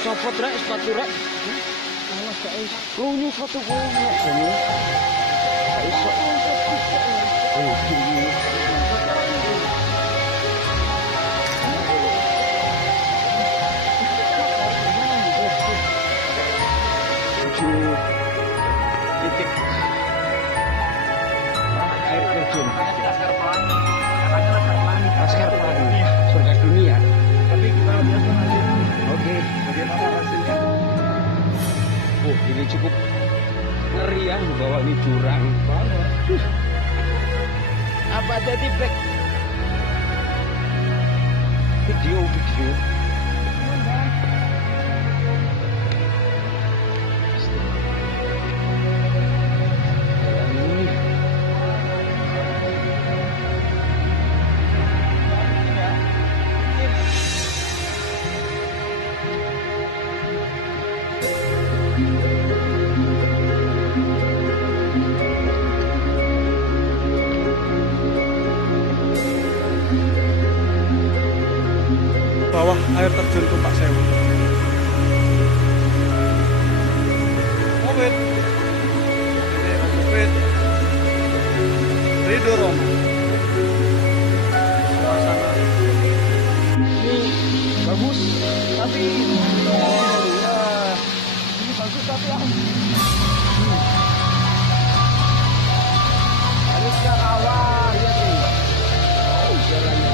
Copot rek sepatu rek. Alah gak iso. Lunyu foto kowe nek jane. Gak iso. Titik air terjun. Laskar Pelangi. Katanya Laskar Pelangi. Laskar Pelangi. Surga dunia. Tapi kita lihat hasilnya. Oke, bagaimana hasilnya? Oh, ini cukup ngeri ya, bahwa ini jurang banget. Apa jadi back video? Bawah air terjun Tumpak Sewu. Moped. Ini moped. Ridho Roma. Suasana. Ini bagus, tapi ya, ini bagus tapi harusnya awal ya nih. Oh, jalannya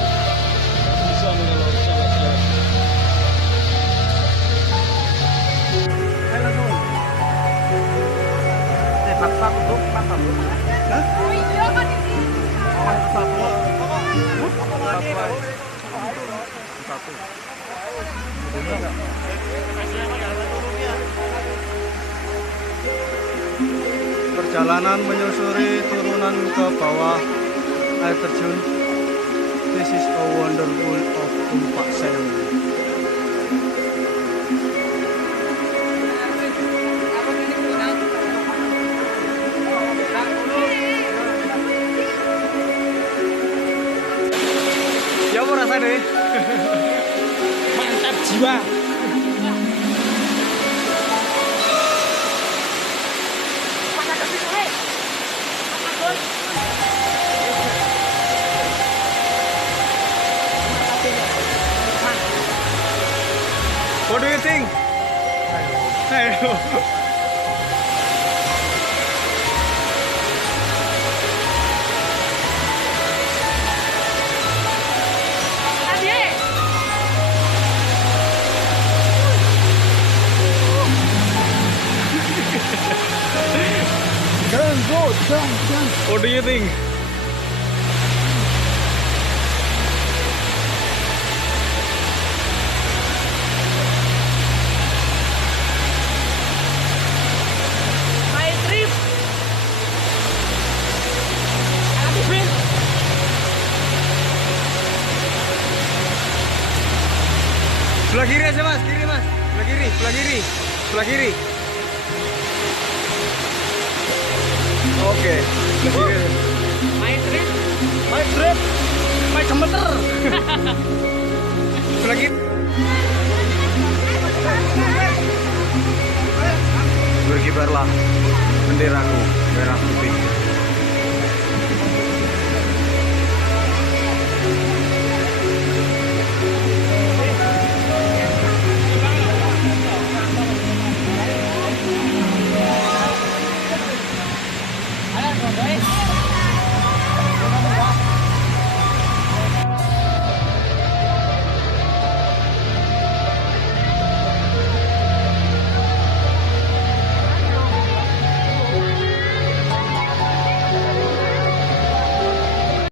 nggak bisa nih kalau salah-salah. Paksa tuh, paksa tuh. Hah? Oh iya kan ini. Perjalanan menyusuri turunan ke bawah air terjun. This is a wonderful of Tumpak Sewu. Ya apa rasanya? Mantap jiwa. What do you think? Ayo. Jump. What do you think? My trip. Habis. Sebelah kiri aja mas, kiri mas. Sebelah kiri, sebelah kiri, sebelah kiri. Oke, sebelah kiri. My trip. My trip, my cemeter. Sebelah kiri. Berkibarlah benderaku merah putih.